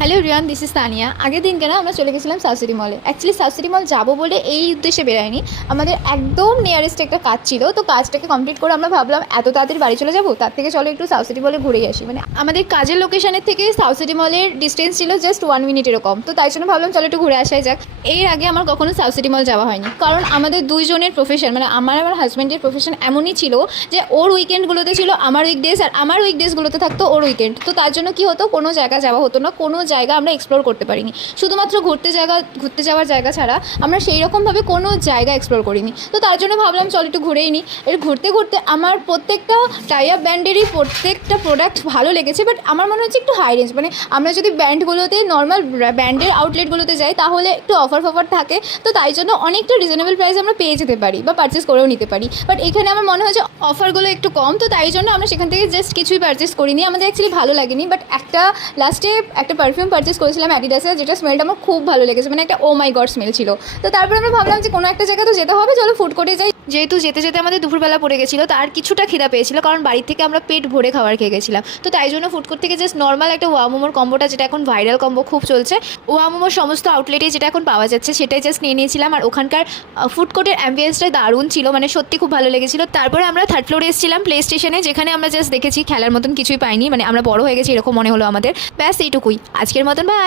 Hello Riyan, this is Tania. আগের দিনকে না আমরা চলে গেছিলাম সাউথ সিটি মলে। অ্যাকচুয়ালি সাউথ সিটি মল যাবো বলে এই উদ্দেশ্যে বেরোয়নি, আমাদের একদম নিয়ারেস্ট একটা কাজ ছিল। তো কাজটাকে কমপ্লিট করে আমরা ভাবলাম এত তাড়াতাড়ি বাড়ি চলে যাবো, তার থেকে চলো একটু সাউথ সিটি মলে ঘুরেই আসি। মানে আমাদের কাজের লোকেশনের থেকে সাউথ সিটি মলের ডিস্টেন্স ছিল জাস্ট 1 মিনিট এরকম। তো তাই জন্য ভাবলাম চলো একটু ঘুরে আসাই যাক। এর আগে আমার কখনো সাউথ সিটি মল যাওয়া হয়নি, কারণ আমাদের দুইজনের প্রফেশন, মানে আমার হাজব্যান্ডের প্রফেশন এমনই ছিল যে ওর উইকেন্ডগুলোতে ছিল আমার উইকডেজ, আর আমার উইকডেজগুলোতে থাকতো ওর উইকেন্ড। তো তার জন্য কি হতো, কোনো জায়গা যাওয়া হতো না, কোনো জায়গা আমরা এক্সপ্লোর করতে পারিনি। শুধুমাত্র ঘুরতে যাওয়ার জায়গা ছাড়া আমরা সেই রকমভাবে কোনো জায়গা এক্সপ্লোর করিনি। তো তার জন্য ভাবলাম চল একটু ঘুরেই নিই। এর ঘুরতে ঘুরতে আমার প্রত্যেকটা টাই আপ ব্র্যান্ডেরই প্রত্যেকটা প্রোডাক্ট ভালো লেগেছে, বাট আমার মনে হচ্ছে একটু হাই রেঞ্জ। মানে আমরা যদি ব্র্যান্ডগুলোতে নর্মাল ব্র্যান্ডের আউটলেটগুলোতে যাই তাহলে একটু অফার থাকে। তো তাই জন্য অনেকটা রিজনেবল প্রাইসে আমরা পেয়ে যেতে পারি বা পারচেস করেও নিতে পারি। বাট এখানে আমার মনে হচ্ছে অফারগুলো একটু কম, তো তাই জন্য আমরা সেখান থেকে জাস্ট কিছুই পারচেস করিনি। আমাদের অ্যাকচুয়ালি ভালো লাগেনি, বাট লাস্টে একটা পারফিউম পারচেস করেছিলাম অ্যাডিডাসের, যেটা স্মেলটা আমার খুব ভালো লেগেছে, মানে একটা ও মাই গড স্মেল ছিল। তো তারপর আমরা ভাবলাম যে কোনো একটা জায়গা তো যেতে হবে, চলো ফুড কোর্টে যাই। যেহেতু যেতে যেতে আমাদের দুপুরবেলা পড়ে গেছিলো, তার কিছুটা খিদা পেয়েছিল, কারণ বাড়ির থেকে আমরা পেট ভরে খাবার খেয়ে গেছিলাম। তো তাই জন্য ফুড কোর্ট থেকে জাস্ট নর্মাল একটা ওয়া মোমোর কম্বোটা, যেটা এখন ভাইরাল কম্বো খুব চলছে, ওয়া মোমোর সমস্ত আউটলেটে যেটা এখন পাওয়া যাচ্ছে সেটাই জাস্ট নিয়ে নিয়েছিলাম। আর ওখানকার ফুড কোর্টের অ্যাম্বিয়েন্সটা দারুণ ছিল, মানে সত্যি খুব ভালো লেগেছিলো। তারপরে আমরা থার্ড ফ্লোরে এসেছিলাম প্লে স্টেশনে, যেখানে আমরা জাস্ট দেখেছি, খেলার মতন কিছুই পাইনি। মানে আমরা বড় হয়ে গেছি এরকম মনে হলো আমাদের। ব্যাস এইটুকুই আজকের মতন। বাই।